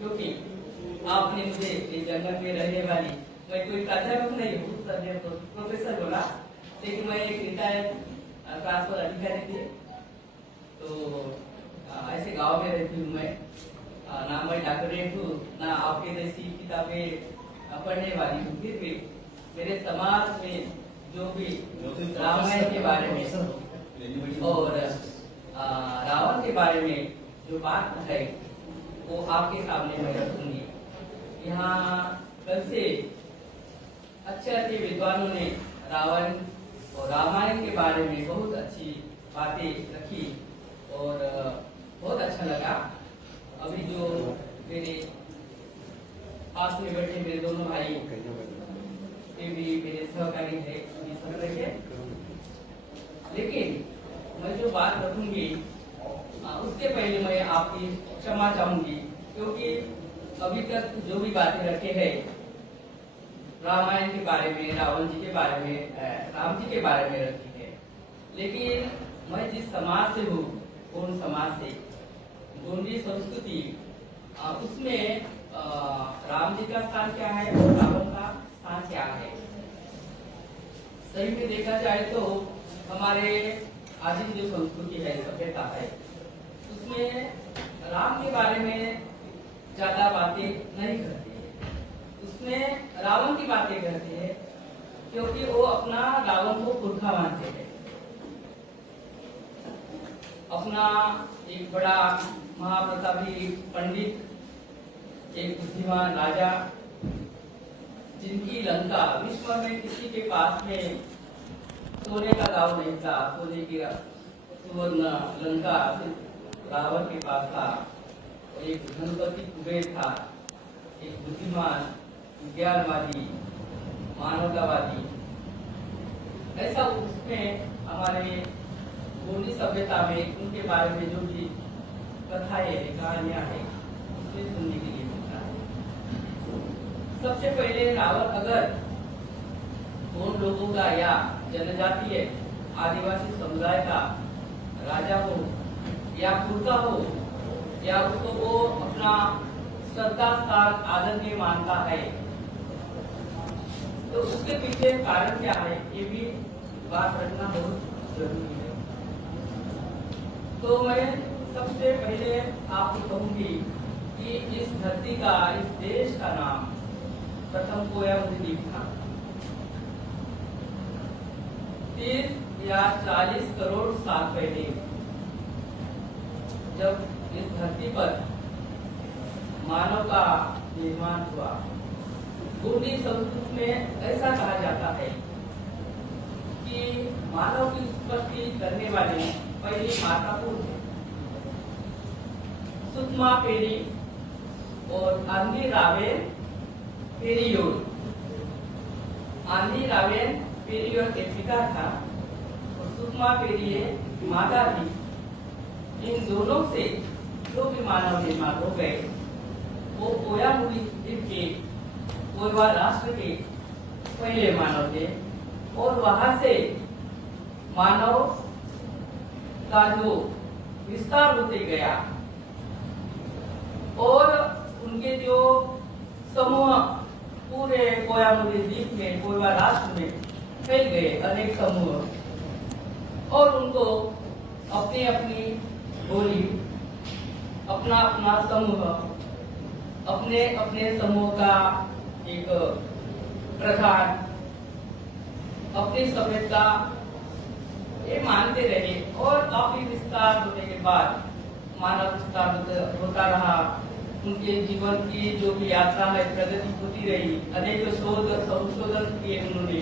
क्योंकि आपने मुझे इस जंगल में रहने वाली, मैं कोई प्राध्यापक नहीं हूँ, प्रोफेसर बोला, लेकिन मैं एक रिटायर्ड ट्रांसफर अधिकारी थी। तो ऐसे गांव में रहती हूँ मैं, ना मैं डॉक्टरेट हूँ, ना आपके जैसी किताबें पढ़ने वाली हूँ। फिर भी मेरे समाज में जो भी रामायण के बारे में और रावण के बारे में जो बात है वो आपके सामने मैं रखूंगी। यहाँ कल से अच्छे अच्छे विद्वानों ने रावण और रामायण के बारे में बहुत अच्छी बातें रखी और बहुत अच्छा लगा। अभी जो मेरे पास में बैठे मेरे दोनों भाई ये भी मेरे सहकारी है, लेकिन मैं जो बात रखूंगी उसके पहले मैं आपकी क्षमा चाहूंगी, क्योंकि अभी तक जो भी बातें रखे हैं रामायण के बारे में, रावण जी के बारे में, राम जी के बारे में रखी है, लेकिन मैं जिस समाज से हूँ, कौन समाज से, गोंडी संस्कृति, उसमें राम जी का स्थान क्या है और रावण का स्थान क्या है। सही में देखा जाए तो हमारे आदिम जो संस्कृति है, सभ्यता है, उसमें राम के बारे में ज्यादा बातें नहीं करते हैं, उसमें रावण की बातें करते हैं, क्योंकि वो अपना रावण को पुरखा मानते हैं, अपना एक बड़ा महाप्रतापी पंडित, एक बुद्धिमान राजा, जिनकी लंका विश्व में किसी के पास में सोने का गांव नहीं था, सोने की सुवर्ण लंका रावण के पास था। एक धनपति कुबेर था, एक बुद्धिमान, विज्ञानवादी, मानवतावादी। ऐसा उसमें हमारे गोंडी सभ्यता में उनके बारे में जो भी कथाएं, कहानियां हैं, उसमें सुनने के लिए मिलता है। सबसे पहले रावण अगर उन लोगों का या जनजातीय आदिवासी समुदाय का राजा हो या पुरखा हो, या उसको वो अपना श्रद्धा स्थान आदर में मानता है, तो उसके पीछे कारण क्या है, ये भी बात रखना बहुत जरूरी है। तो मैं सबसे पहले आपको कहूंगी कि इस धरती का, इस देश का नाम प्रथम कोयामुदी था। 30 या 40 करोड़ साल पहले जब इस धरती पर मानव का निर्माण हुआ, गोंडी संस्कृति में ऐसा कहा जाता है कि मानव की उत्पत्ति करने वाली पहली माता को सुकमा पेरी और आंधी रावेन पेरियोर। आंधी रावेन पेरियोर के पिता था और सुकमा पेरिये माता थी। इन दोनों से जो भी मानव निर्माण हो गए वो कोयामुदी द्वीप के कोरवा राष्ट्र के पहले मानव थे, और वहां से मानव का जो विस्तार होते गया और उनके जो समूह पूरे कोयामुदी द्वीप में, कोरवा राष्ट्र में फैल गए, अनेक समूह, और उनको अपनी अपनी बोली, अपना अपना समूह, अपने अपने समूह का एक प्रधान, अपनी सभ्यता ये मानते रहे, और काफी विस्तार होने के बाद मानव विस्तार होता रहा। उनके जीवन की जो भी यात्रा है, प्रगति होती रही, अनेक शोध संशोधन किए उन्होंने,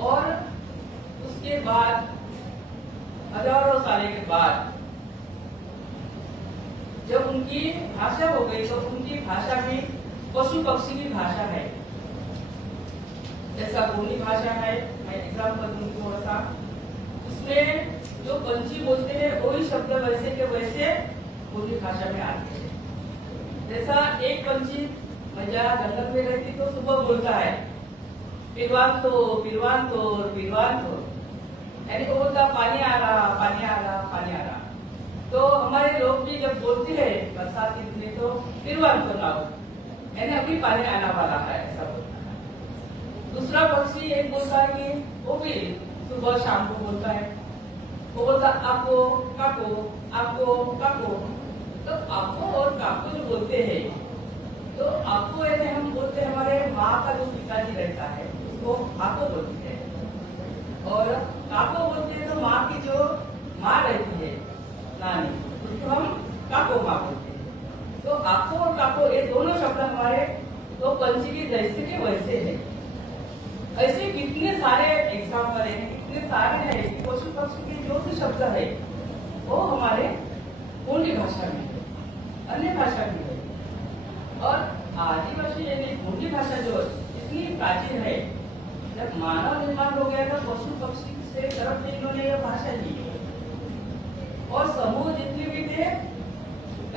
और उसके बाद हजारों साल के बाद जब उनकी भाषा हो गई, तो उनकी भाषा भी पशु पक्षी की भाषा है, जैसा गोंडी भाषा है। मैं एग्जाम्पल दूंगी थोड़ा सा, उसमें जो पंछी बोलते हैं वही शब्द वैसे के वैसे गोंडी भाषा में आते हैं। जैसा एक पंछी, मैं जहाँ जंगल में रहती तो सुबह बोलता है पिरवान तो पिरवान तो पिरवान तो, यानी वो बोलता पानी आ रहा, पानी आ रहा, पानी आ रहा। तो हमारे लोग भी जब बोलते हैं बरसात के दिन तो तिरुवंतनाव है ना, अभी पानी आना वाला है, ऐसा बोलता है। दूसरा पक्षी एक बोलता है कि वो भी सुबह शाम को बोलता है, वो बोलता आपको काको, आपको काको। तो आपको और काको जो बोलते हैं, तो आपको ऐसे हम बोलते हैं, हमारे माँ का जो पिताजी रहता है उसको आपको बोलते हैं, और काको बोलते हैं तो माँ की जो माँ रहती है नानी, उसको हम काको माँ बोलते हैं। तो आपको और काको ये दोनों शब्द हमारे तो पंछी की जैसे के वैसे है। ऐसे कितने सारे एग्जाम्पल है, कितने सारे हैं कि पशु पक्षी के जो भी शब्द है वो हमारे गोंडी भाषा में है, अन्य भाषा में है। और आदिवासी यानी गोंडी भाषा जो इतनी प्राचीन है, जब मानव निर्माण हो गया था पशु पक्षी से तरफ से इन्होंने यह भाषा ली, और समूह जितने भी थे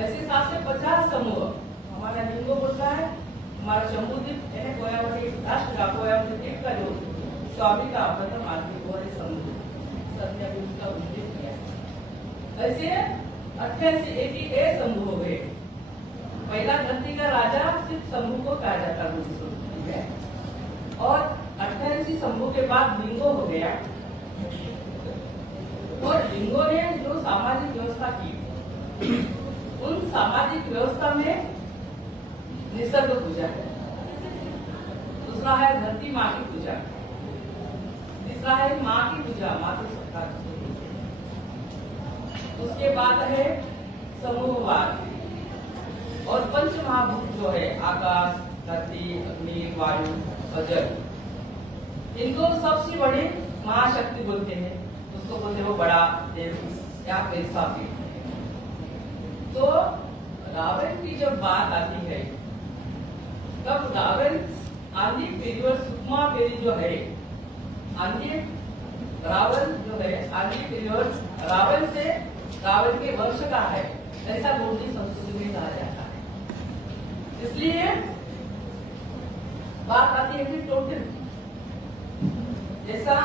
ऐसे 7 से 50 समूह। हमारा लिंगो बोलता है, हमारा जम्बूद्वीप यानी कोयावटी राष्ट्र का कोयावटी का जो स्वामी का प्रथम आदमी वो है समूह, सबने अभी उसका उल्लेख किया। ऐसे 88 समूह हो गए। पहला धरती का राजा सिर्फ समूह को कहा जाता है, और 88 समूह के बाद लिंगो हो गया, और लिंगो ने जो सामाजिक व्यवस्था की, उन सामाजिक व्यवस्था में निसर्ग पूजा है, दूसरा है धरती माँ की पूजा, तीसरा है माँ की पूजा, मातृ सत्ता, उसके बाद है समूहवाद, और पंच महाभूत जो है आकाश, धरती, अग्नि, वायु और जल, इनको सबसे बड़ी महाशक्ति बोलते हैं, उसको बोलते हैं वो बड़ा देव या पैसा भी। तो रावण की जब बात आती है, तब रावण आंधी पीरियड सुकमा पेरी जो है, आंधी रावण जो है आंधी पीरियड रावण से रावण के वंश का है, ऐसा गोंडी संस्कृति में कहा जाता है। इसलिए बात आती है कि टोटल जैसा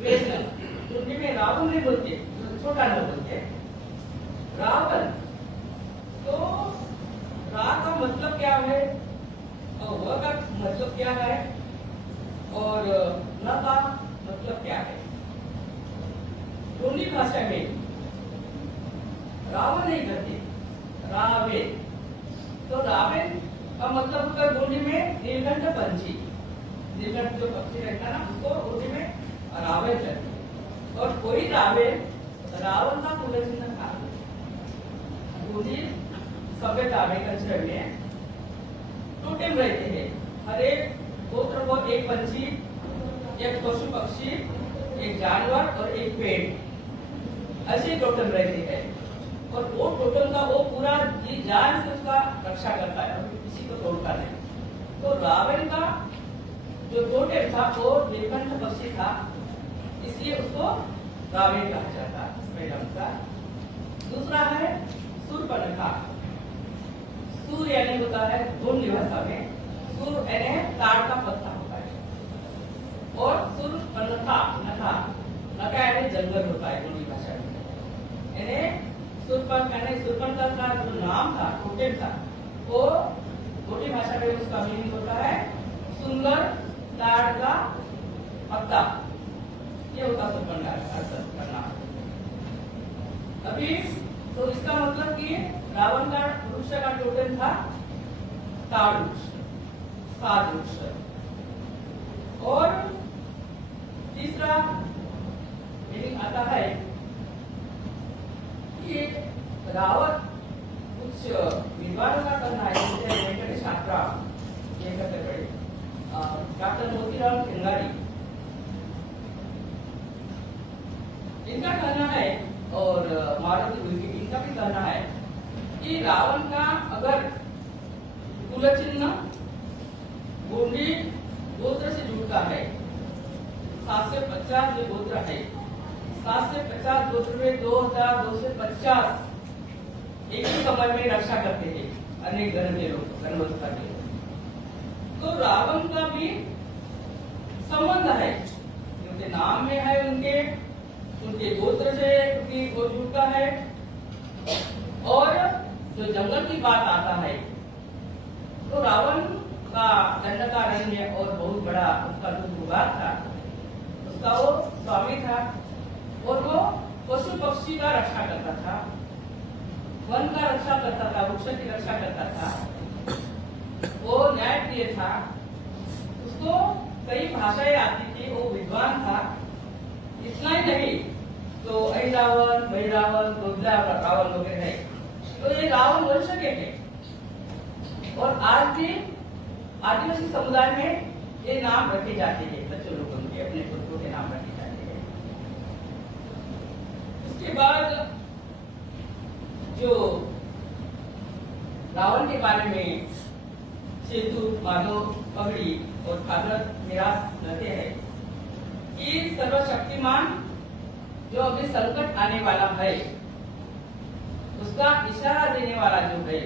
हिंदी में रावण नहीं बोलते, छोटा न बोलते रावण। तो रा का मतलब क्या है और व का मतलब क्या है और न का मतलब क्या है। गोंडी भाषा में रावण नहीं कहते, रावे। तो रावण का मतलब होता है गोंडी में नीलकंठ पंछी, नीलकंठ जो पक्षी रहता है ना, उसको गोंडी में रावण कहते। और कोई रावण रावण का कुलचिन्ह था, गोंडी सभ्यता में कल्चर में टोटेम रहते हैं, हर एक गोत्र को एक पंछी, एक पशु पक्षी, एक जानवर और एक पेड़, ऐसे टोटम रहते हैं। और वो टोटम का वो पूरा जी जान से उसका रक्षा करता है, किसी को तोड़ता नहीं। तो रावण का जो टोटम था वो नीलकंठ पक्षी था, इसलिए उसको रावण कहा जाता है। दूसरा है सूर्पनखा। सूर यानी होता है गोंडी भाषा में, सूर यानी ताड़ का पत्ता होता है, और सूर्पनखा नखा, नखा यानी जंगल होता है गोंडी भाषा में। यानी सूर्पनखा का जो नाम था, टोटेम था, वो गोंडी भाषा में उसका मीनिंग होता है सुंदर ताड़ का पत्ता, ये होता सूर्पनखा का नाम। अभी तो इसका मतलब कि रावण का वृक्ष का टोटम था ताड़ वृक्ष, सात वृक्ष। और तीसरा मीनिंग आता है कि रावण कुछ विद्वानों का कहना है, जैसे वेंकटेश छात्रा, ये कहते बड़े डॉक्टर मोतीराम सिंगारी, इनका कहना है, और मारुति उइके, इनका भी कहना है कि रावण का अगर कुलचिन्ह गोंडी गोत्र से जुड़ता है, 7 से 50 जो गोत्र है, 7 से 50 गोत्र में 2250 एक ही समय में रक्षा करते हैं अनेक धर्म के लोग, धर्मवस्था के लोग। तो रावण का भी संबंध है, क्योंकि नाम में है उनके उनके गोत्र से भी वो जुड़ता है। और जो जंगल की बात आता है तो रावण का दंडकारण्य और बहुत बड़ा उसका जो भूभाग था उसका वो स्वामी था और वो पशु पक्षी का रक्षा करता था, वन का रक्षा करता था, वृक्ष की रक्षा करता था, वो न्यायप्रिय था, उसको कई भाषाएं आती थी, वो विद्वान था। इतना ही नहीं तो रावण, रावण, दोगला रावण वगैरह है, तो ये रावण वंश के थे। और आज भी आदिवासी समुदाय में ये नाम रखे जाते हैं, बच्चों लोगों के अपने पुत्रों के नाम रखे जाते हैं। उसके बाद जो रावण के बारे में सेतु, माधव, पगड़ी और खादर मिरास कहते हैं कि सर्वशक्तिमान जो अभी संकट आने वाला है उसका इशारा देने वाला जो है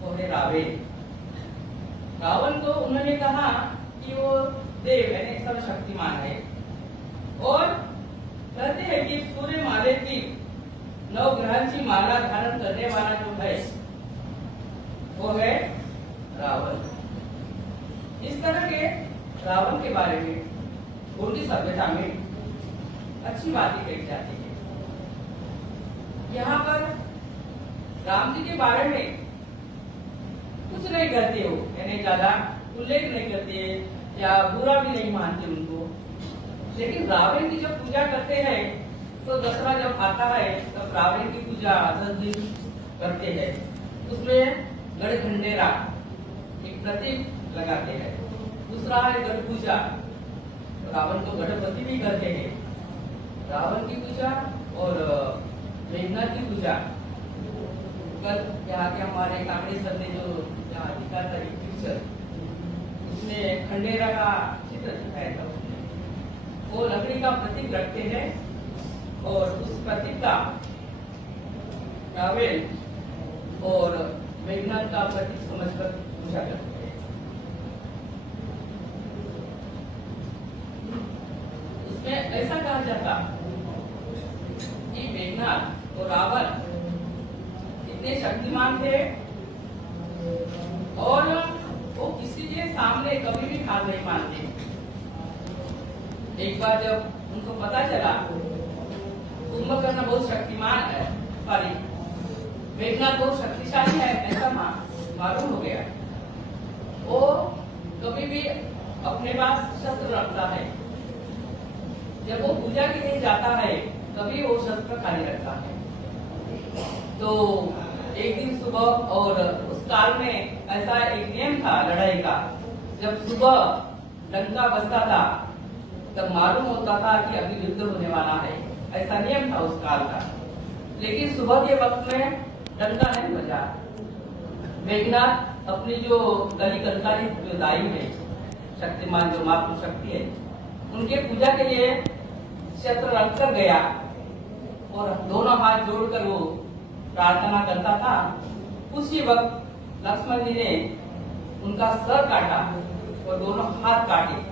वो है रावण। रावण को उन्होंने कहा कि वो देव यानी सर्वशक्तिमान है और कहते हैं कि सूर्य माले की 9 ग्रहांची माला धारण करने वाला जो है वो है रावण। इस तरह के रावण के बारे में गोंडी सभ्यता में अच्छी बातें कही जाती है। यहाँ पर राम जी के बारे में कुछ नहीं करते हो, यानी ज्यादा उल्लेख नहीं करते या बुरा भी नहीं मानते उनको। लेकिन रावण की जब पूजा करते हैं तो दसरा जब आता है तब रावण की पूजा 10 दिन करते हैं। उसमें गढ़खंडेरा एक प्रतीक लगाते हैं। दूसरा है गढ़ पूजा, रावण को गणपति भी करते हैं। रावण की पूजा और मेघनाथ की पूजा। कल यहाँ के हमारे कांगड़ी सर ने जो यहाँ दिखा था एक पिक्चर, उसमें खंडेरा का चित्र दिखाया था। वो लकड़ी का प्रतीक रखते हैं और उस प्रतीक का रावण और मेघनाथ का प्रतीक समझकर पूजा करते हैं। उसमें ऐसा कहा जाता कि मेघनाथ और रावण इतने शक्तिमान थे और वो किसी के सामने कभी भी हार नहीं मानते। एक बार जब उनको पता चला कुंभकर्ण बहुत शक्तिमान है, सॉरी मेघनाथ बहुत शक्तिशाली है, ऐसा मालूम हो गया। वो कभी भी अपने पास शस्त्र रखता है। जब वो पूजा के लिए जाता है तभी वो शस्त्र खाली रखता है। तो एक दिन सुबह, और उस काल में ऐसा एक नियम था लड़ाई का, जब सुबह डंका बजता था तब मालूम होता था कि अभी युद्ध होने वाला है। ऐसा नियम था उस काल का। लेकिन सुबह के वक्त में डंका नहीं बजा। मेघनाथ अपनी जो गली कंकाली जो दाई है, शक्तिमान जो मातृ शक्ति है, उनके पूजा के लिए शस्त्र रखकर गया और दोनों हाथ जोड़कर वो प्रार्थना करता था। उसी वक्त लक्ष्मण जी ने उनका सर काटा और दोनों हाथ काटे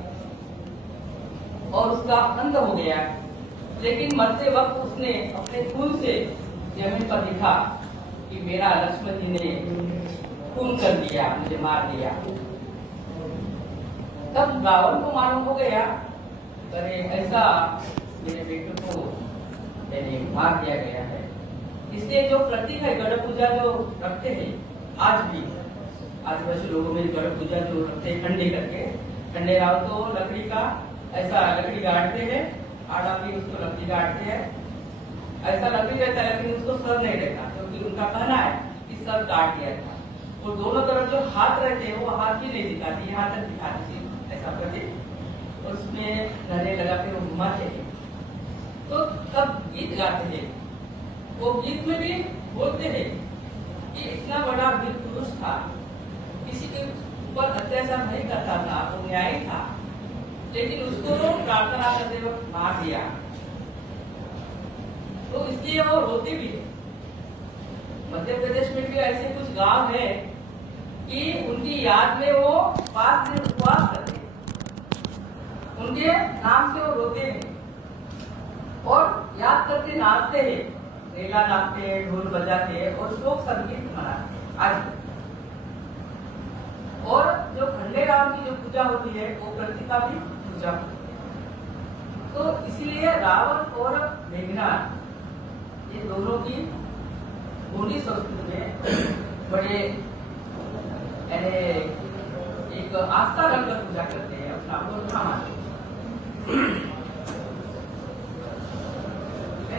और उसका अंत हो गया। लेकिन मरते वक्त उसने अपने खून से जमीन पर लिखा कि मेरा लक्ष्मण जी ने खून कर दिया, मुझे मार दिया। तब रावण को मालूम हो गया, अरे ऐसा मेरे बेटे को मार दिया गया है। इसलिए जो प्रतीक है गढ़ पूजा जो रखते हैं आज भी, आदिवासी लोगों में गढ़ पूजा जो रखते हैं खंडे करके, खंडे राव तो लकड़ी का ऐसा लकड़ी गाड़ते हैं, आड़ा भी उसको लकड़ी गाड़ते हैं, ऐसा लकड़ी रहता है लेकिन उसको सर नहीं रहता, क्योंकि उनका कहना है कि सर काट दिया था। और दोनों तरफ जो हाथ रहते हैं वो हाथ ही नहीं दिखाती, यहाँ तक दिखाती थी ऐसा प्रतीक। और उसमें घरे लगा के वो घुमाते थे। तो तब गीत गाते थे, वो गीत में भी बोलते हैं कि इतना बड़ा वीर पुरुष था, किसी के ऊपर अत्याचार नहीं करता था, वो न्यायी था, लेकिन उसको प्रार्थना करते वक्त मार दिया। तो इसलिए वो रोते भी है। मध्य प्रदेश में भी ऐसे कुछ गांव है कि उनकी याद में वो 5 दिन उपवास करते, उनके नाम से वो रोते हैं। और याद करते नाचते हैं, रेला नाचते हैं, ढोल बजाते हैं और शोक संगीत मनाते हैं आज। और जो खंडेराव की जो पूजा होती है वो प्रकृति का भी पूजा होती है। तो इसलिए रावण और मेघनाद ये दोनों की गोंडी संस्कृति में बड़े एक आस्था रखकर पूजा करते हैं, अपना पूर्णा मानते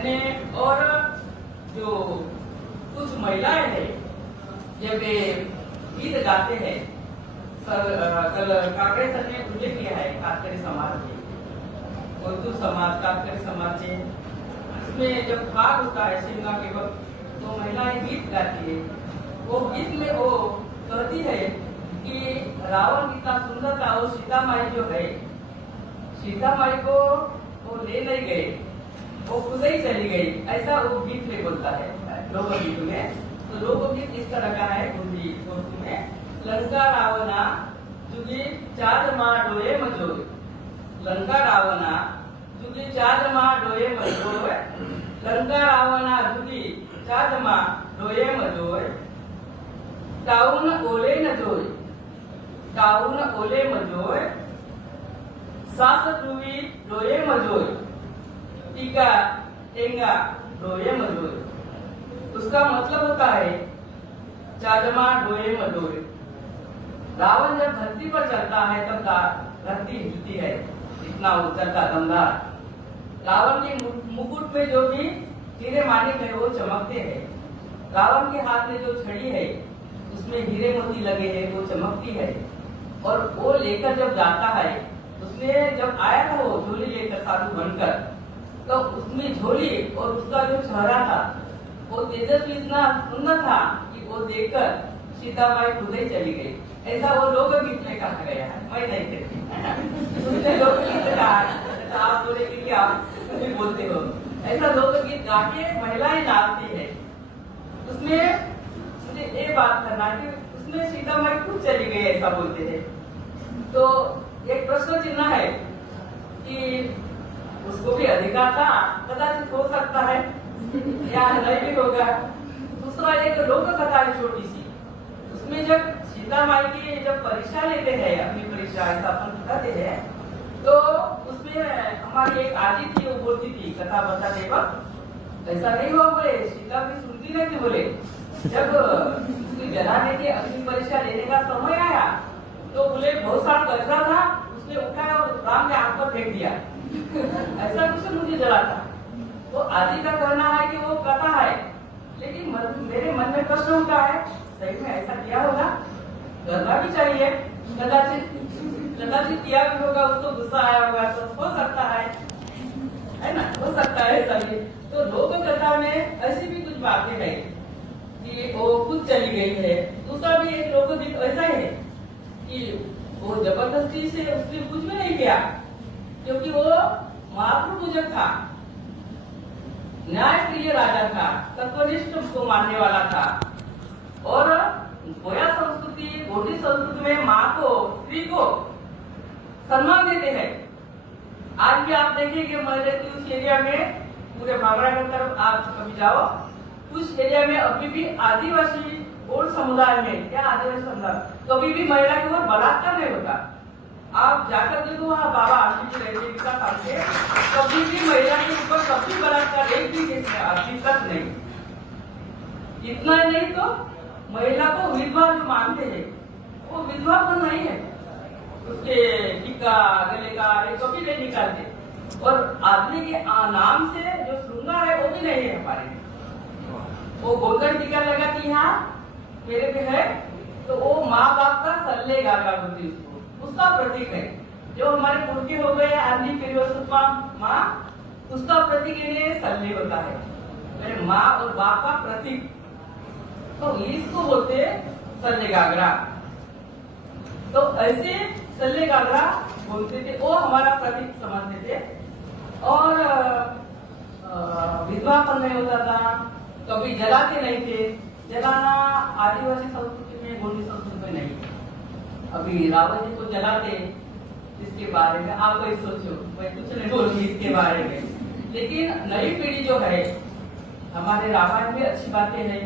हैं। और जो कुछ महिलाएं हैं जब गीत गाते हैं, कल काकड़े सर ने उल्लेख किया है कातकरी समाज के, उर्दू समाज कातकरी समाज के, इसमें जब भाग होता है शिमला के वक्त तो महिलाएं गीत गाती है। वो गीत में वो कहती है कि रावण कितना सुंदर था, वो सीता माई जो है, सीता माई को वो ले नहीं गए, वो खुद ही चली गई, ऐसा वो गीत में बोलता है लोकगीत में। तो लोकगीत इस तरह का है उर्दू में, लंका रावणा जुगी चार माँ डोए मजोए, लंका रावणा जुगी चार माँ डोए मजोए, लंका रावणा जुगी चार माँ डोए मजोए, टाउन ओले न जोए, टाउन ओले मजोए, सास टूवी डोए मजोए, टीका टेंगा डोए मजोए। उसका मतलब होता है चाजमा डोए मजोए। रावण जब धरती पर चलता है तब धरती हिलती है, इतना वो चलता दमदार। रावण के मुकुट में जो भी हीरे मानिक है वो चमकते हैं। रावण के हाथ में जो छड़ी है उसमें हीरे मोती लगे हैं, वो चमकती है। और वो लेकर जब जाता है, उसने जब आया था वो झोली लेकर साधु बनकर, तो उसमें झोली और उसका जो चेहरा था वो तेजस्वी इतना सुंदर था कि वो देखकर सीताबाई खुद ही चली गई। ऐसा वो लोकगीत में कहा गया है, मैं नहीं कहती उसने लोकगीत में कहा है, तो आप बोले कि आप भी बोलते हो। ऐसा लोकगीत गा के महिलाएं नाचती है। उसमें मुझे ये बात करना कि उसमें सीताबाई खुद चली गई ऐसा बोलते हैं। तो एक प्रश्न चिन्ह है कि उसको भी अधिकार था, कदाचित हो सकता है या नहीं भी होगा। दूसरा एक लोक कथा है छोटी सी, उसमें जब सीता माई की जब परीक्षा लेते हैं, अपनी परीक्षा ऐसा अपन बताते हैं, तो उसमें हमारी एक आदि थी, वो बोलती थी कथा बताते वक्त, ऐसा नहीं हुआ बोले, सीता भी सुनती नहीं थी बोले। जब उसकी जलाने की अपनी परीक्षा लेने का समय आया तो बोले बहुत सारा कचरा था, उसने उठाया और राम के आंख पर फेंक दिया। ऐसा कुछ मुझे जला था। तो आदि का कहना है कि वो कथा है, लेकिन मेरे मन में प्रश्न उठा है, सही में ऐसा किया होगा, करना भी चाहिए, कदाचित किया भी होगा, उसको गुस्सा आया होगा, तो हो सकता है ना, हो सकता है सभी। तो लोक कथा में ऐसी भी कुछ बातें हैं कि वो खुद चली गई है। दूसरा भी एक लोकगीत ऐसा है कि वो जबरदस्ती से उसने कुछ भी नहीं किया, क्योंकि वो महाप्रभु पूजक था, न्याय प्रिय राजा था, तत्वनिष्ठ को मानने वाला था। और गोया संस्कृति, गोंडी संस्कृति में माँ को, स्त्री को सम्मान देते हैं। आज भी आप देखेंगे मैं रहती उस एरिया में, पूरे भावरा की तरफ आप कभी जाओ, उस एरिया में अभी भी आदिवासी और समुदाय में, क्या आदिवासी समुदाय, कभी भी महिला के ऊपर बलात्कार नहीं होता। आप जाकर देखो, वहाँ बाबा आरती रहते के, कभी भी महिला के ऊपर कभी बलात्कार एक भी केस में अभी तक नहीं। इतना ही नहीं तो महिला को विधवा जो मानते हैं, वो विधवा तो नहीं है, उसके टीका गले का ये कभी नहीं निकालते। और आदमी के नाम से जो श्रृंगार है वो भी नहीं है हमारे। वो गोल्डन टीका लगा कि यहाँ मेरे पे है, तो वो माँ बाप का सल्ले गागा होती उसको, उसका प्रतीक है। जो हमारे पुरखे हो गए आदमी फिरोजपुर माँ, उसका प्रतीक के लिए सल्ले होता है, मेरे माँ और बाप का प्रतीक। तो इसको बोलते सल्ले गागरा। तो ऐसे सल्ले गागरा बोलते थे, वो हमारा प्रतीक समझते थे। और विधवापन नहीं होता था, कभी जलाते नहीं थे। जलाना आदिवासी संस्कृति में, गोंडी संस्कृति में नहीं। अभी रावण जी को जलाते, इसके बारे में आप वही सोचो, मैं कुछ नहीं बोलूंगी इसके बारे में, लेकिन नई पीढ़ी जो है, हमारे रामायण में अच्छी बातें हैं,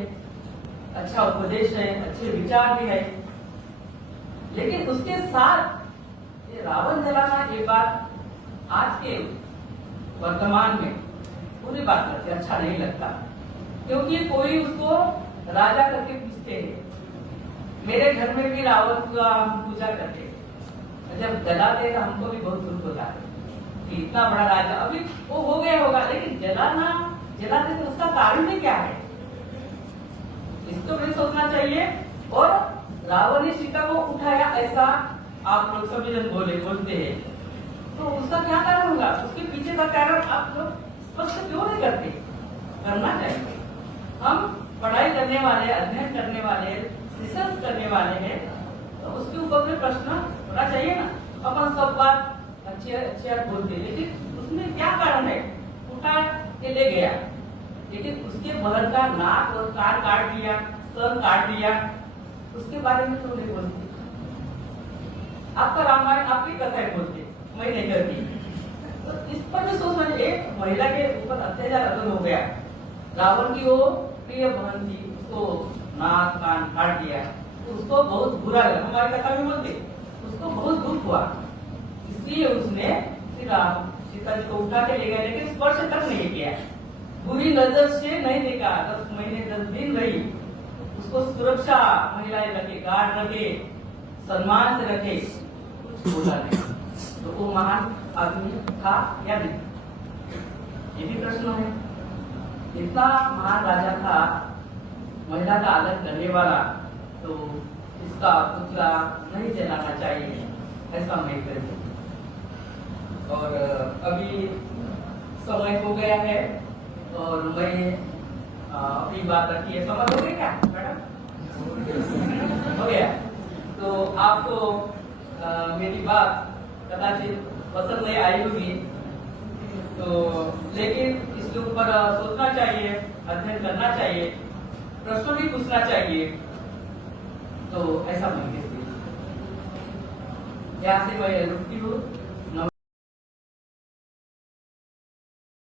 अच्छा उपदेश है, अच्छे विचार भी है, लेकिन उसके साथ ये रावण जलाना ये बात आज के वर्तमान में पूरी बात करके अच्छा नहीं लगता, क्योंकि कोई उसको राजा करके पूछते हैं। मेरे घर में भी रावण का हम पूजा करते हैं, जब जलाते तो हमको भी बहुत दुख होता है कि इतना बड़ा राजा, अभी वो हो गया होगा, लेकिन जलाते तो उसका कारण भी क्या है, इसको भी सोचना चाहिए। और रावण ने सीता को उठाया, ऐसा आप लोग सभी जन बोलते हैं, तो उसका क्या कारण होगा, उसके पीछे का कारण आप लोग स्पष्ट क्यों नहीं करते? करना चाहिए। हम पढ़ाई करने वाले, अध्ययन करने वाले, रिसर्च करने वाले हैं, तो उसके ऊपर में प्रश्न होना चाहिए ना। अपन सब बात अच्छे बोलते, लेकिन उसमें क्या कारण है? उठा के ले गया, लेकिन उसके बहन का नाक और कान काट दिया, सर काट दिया, उसके बारे में तो नहीं बोलते। आपका रामायण आपकी कथाएं बोलते, मैं नहीं करती। तो इस पर भी सोचना चाहिए। महिला के ऊपर अत्याचार अगर हो गया, रावण की वो प्रिय बहन थी, उसको नाक कान काट दिया, तो उसको बहुत बुरा लगा, हमारी कथा में बोलते, उसको बहुत दुख हुआ, इसलिए उसने फिर सीता जी को उठा के ले गया, लेकिन स्पर्श तक नहीं किया, बुरी नजर से नहीं देखा। 10 महीने 10 दिन रही, उसको सुरक्षा महिलाएं रखे, गार्ड रखे, सम्मान से रखे, कुछ बोला नहीं। तो वो महान आदमी था या नहीं, ये भी प्रश्न है। इतना महान राजा था, महिला का आदर करने वाला, तो इसका पुतला नहीं जलाना चाहिए, ऐसा मैं कहती। और अभी समय हो गया है और मैं अपनी बात रखी है। समझ हो गई क्या मैडम? हो गया। तो आपको मेरी बात कदाचित पसंद नहीं आई होगी, तो लेकिन इसके ऊपर सोचना चाहिए, अध्ययन करना चाहिए, प्रश्न भी पूछना चाहिए। तो ऐसा मैं कहती हूँ। यहाँ से मैं रुकती हूँ।